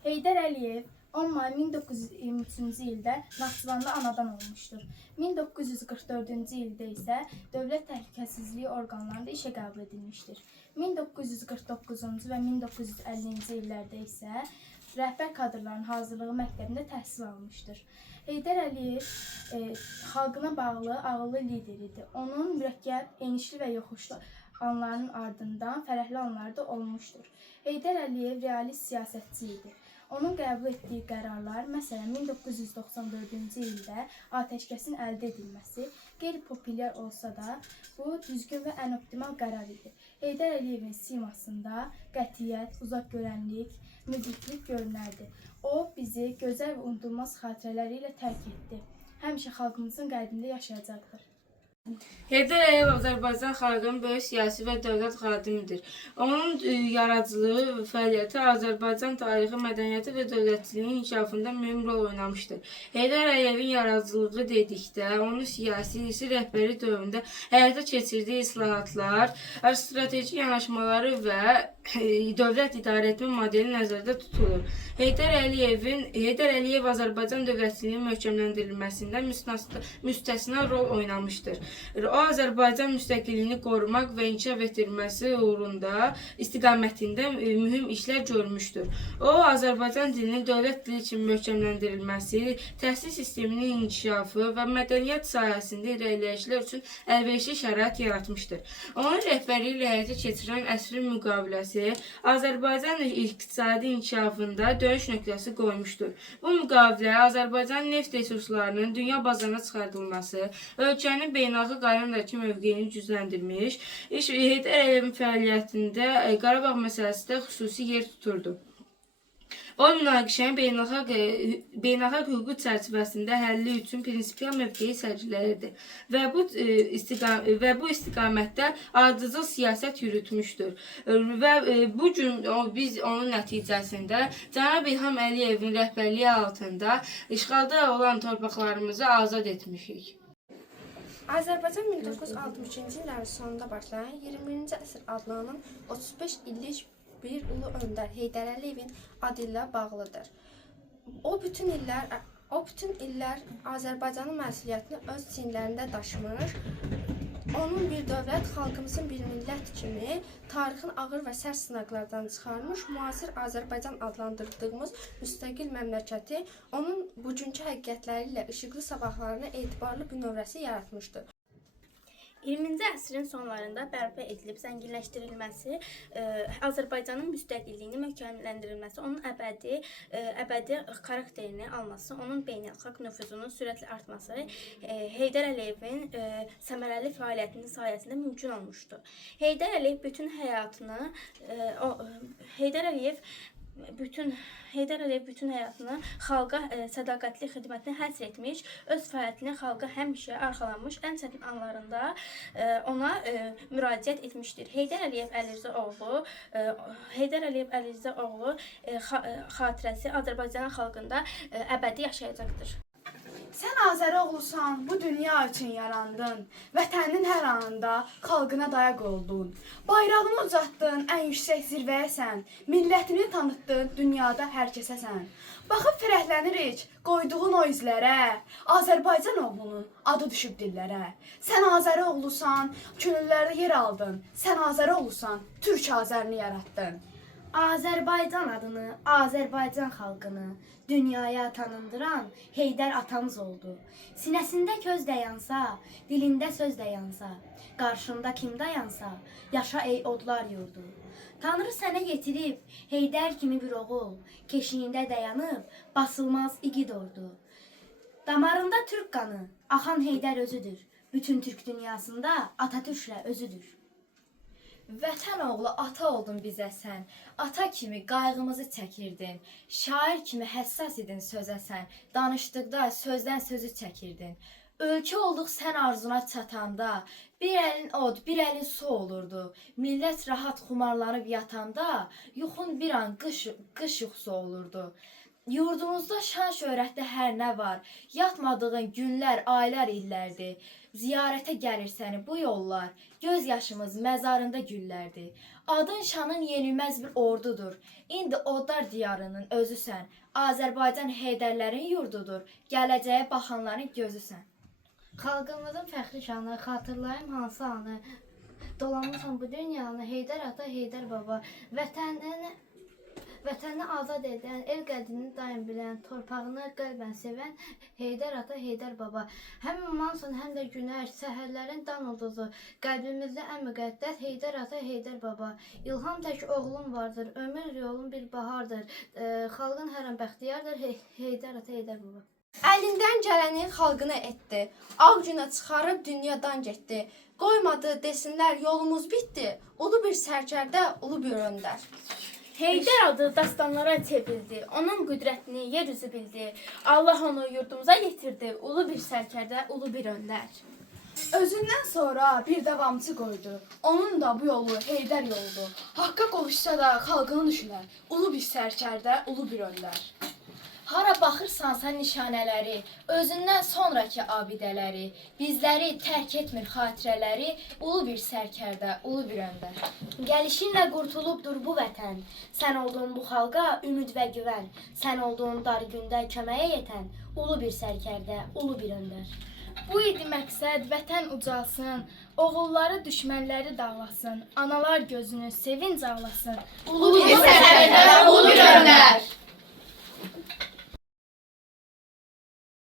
Heydər Əliyev 10 may 1923-cü ildə Naxçıvanda anadan olmuşdur. 1944-cü ildə isə Dövlət Təhlükəsizliyi orqanlarında işə qəbul edilmişdir. 1949-cu və 1950-ci illərdə isə rəhbər kadrların hazırlığı məktəbində təhsil almışdır. Heydər Əliyev xalqına bağlı ağıllı lider idi. Onun mürəkkəb, enişli və yoxuşlu anlarının ardından fərəhli anları da olmuşdur. Heydər Əliyev realist siyasətçi idi. Onun qəbul etdiyi qərarlar, məsələn, 1994-cü ildə atəşkəsin əldə edilməsi qeyri-populyar olsa da, bu düzgün və ən optimal qərar idi. Heydər Əliyevin simasında qətiyyət, uzaqgörənlik, müdriklik görünərdi. O, bizi gözəl və unudulmaz xatirələri ilə tərk etdi. Həmişə xalqımızın qəlbində yaşayacaqdır. Heydər Əliyev Azərbaycan xalqının böyük siyasi və dövlət xadimidir. Onun yaradıcılığı və fəaliyyəti Azərbaycan tarixi, mədəniyyəti və dövlətçiliyin inkişafında mühüm rol oynamışdır. Heydər Əliyevin yaradıcılığı dedikdə, onun siyasi rəhbəri dövründə həyata keçirdiyi islahatlar, strateji yanaşmaları və dövlət idarəetmə modeli nəzərdə tutulur. Heydər Əliyev Azərbaycan dövlətçiliyinin möhkəmləndirilməsində müstəsna rol oynamışdır. O, Azərbaycan müstəqilliyini qorumaq və inkişaf etdirməsi uğrunda istiqamətində mühüm işlər görmüşdür. O, Azərbaycan dilinin dövlət dili kimi möhkəmləndirilməsi, təhsil sisteminin inkişafı və mədəniyyət sahəsində irəliləyişlər üçün əlverişli şərait yaratmışdır. Onun rəhbərliyi ilə həyata keçirilən əsrin müqaviləsi Azərbaycan iqtisadi inkişafında dönüş nöqtəsi qoymuşdur. Bu müqavilə Azərbaycan neft resurslarının dünya bazarına çıxardılması, ölkənin beynəlxalq arenadakı mövqeyini gücləndirmiş, Heydər Əliyevin fəaliyyətində Qarabağ məsələsi də xüsusi yer tuturdu. O, münaqişənin beynəlxalq hüquq çərçivəsində həlli üçün prinsipial mövqeyi sərgiləyirdi və bu istiqamətdə ardıcıl siyasət yürütmüşdür. Və bu gün biz onun nəticəsində Cənab İlham Əliyevin rəhbərliyi altında işğalda olan torpaqlarımızı azad etmişik. Azərbaycan 1963-cü illərin sonunda başlayan 21-ci əsr adlanan 35 illik bir ulu öndər Heydər Əliyevin adı ilə bağlıdır. O bütün illər Azərbaycanın məsuliyyətini öz çiyinlərində daşımış, onun bir dövlət, xalqımızın bir millət kimi tarixin ağır və sərt sınaqlardan çıxarmış, müasir Azərbaycan adlandırdığımız müstəqil məmləkəti onun bugünkü həqiqətləri ilə işıqlı sabahlarına etibarlı bir növrəsi yaratmışdır. 20-ci əsrin sonlarında bərpa edilib zənginləşdirilməsi, Azərbaycanın müstəqilliyini möhkəmləndirilməsi, onun əbədi xarakterini alması, onun beynəlxalq nüfuzunun sürətlə artması Heydər Əliyevin səmərəli fəaliyyətinin sayəsində mümkün olmuşdur. Heydər Əliyev bütün həyatını xalqa sədaqətli xidmətini həsr etmiş, öz fəaliyyətini xalqa həmişə arxalanmış, ən çətin anlarında ona müraciət etmişdir. Heydər Əliyev Əlizaoğlu xatirəsi Azərbaycan xalqında əbədi yaşayacaqdır. Sən Azəri oğlusan, bu dünya üçün yarandın. Vətənin hər anında xalqına dayaq oldun. Bayrağını ucatdın, ən yüksək zirvəyə sən. Millətini tanıtdın, dünyada hər kəsə sən. Baxıb fərəhlənirik qoyduğun o izlərə. Azərbaycan oğlunun adı düşüb dillərə. Sən Azəri oğlusan, könüllərdə yer aldın. Sən Azəri oğlusan, Türk Azərini yaratdın. Azərbaycan adını, Azərbaycan xalqını dünyaya tanındıran Heydər atamız oldu. Sinəsində köz dayansa, dilində söz dayansa, qarşında kim dayansa, yaşa ey odlar yurdu. Tanrı sənə yetirib Heydər kimi bir oğul, keşiyində dayanıb basılmaz igid ordu. Damarında Türk qanı, axan Heydər özüdür. Bütün Türk dünyasında Atatürklə özüdür. Vətən oğlu ata oldun bizə sən, ata kimi qayğımızı çəkirdin, şair kimi həssas idin sözə sən, danışdıqda sözdən sözü çəkirdin. Ölkə olduq sən arzuna çatanda, bir əlin od, bir əlin su olurdu. Millət rahat xumarlanıb yatanda, yuxun bir an qış yuxusu olurdu. Yurdumuzda şan şöhrətli hər nə var. Yatmadığın günlər, aylar, illərdir. Ziyarətə gəlir səni bu yollar. Göz yaşımız məzarında güllərdir. Adın şanın yenilməz bir ordudur. İndi odlar diyarının özüsən. Azərbaycan heydərlərin yurdudur. Gələcəyə baxanların gözüsən. Xalqımızın fəxri şanı, xatırlayım hansı anı. Dolanmışam bu dünyanı, Heydər ata, Heydər baba. Vətəni azad edən, el qədrini daim bilən, torpağını qəlbən sevən Heydər ata, Heydər baba. Həm imansan, həm də günəş, səhərlərin dan ulduzu, qəlbimizdə ən müqəddəs Heydər ata, Heydər baba. İlham tək oğlum vardır, ömür yolun bir bahardır. Xalqın hər an bəxtiyardır, Heydər ata, Heydər baba. Əlindən gələni xalqına etdi. Ağ günə çıxarıb dünyadan getdi. Qoymadı desinlər yolumuz bitdi. Ulu bir sərkərdə, ulu bir öndər. Heydər adı dastanlara çevrildi. Onun qüdrətini yer üzü bildi. Allah onu yurdumuza yetirdi. Ulu bir sərkərdə, ulu bir öndər. Özündən sonra bir davamçı qoydu. Onun da bu yolu Heydər yoludur. Haqqa qovuşsa da xalqını düşünər. Ulu bir sərkərdə, ulu bir öndər. Hara baxırsansa nişanələri, özündən sonraki abidələri, bizləri tərk etmir xatirələri, ulu bir sərkərdə, ulu bir öndər. Gəlişinlə qurtulubdur bu vətən. Sən olduğun bu xalqa ümid və güvən. Sən olduğun dar gündə köməyə yetən, ulu bir sərkərdə, ulu bir öndər. Bu idi məqsəd, vətən ucalsın, oğulları düşmənləri dağlasın, analar gözünü sevinc ağlasın. Ulu bir sərkərdə, ulu bir öndər.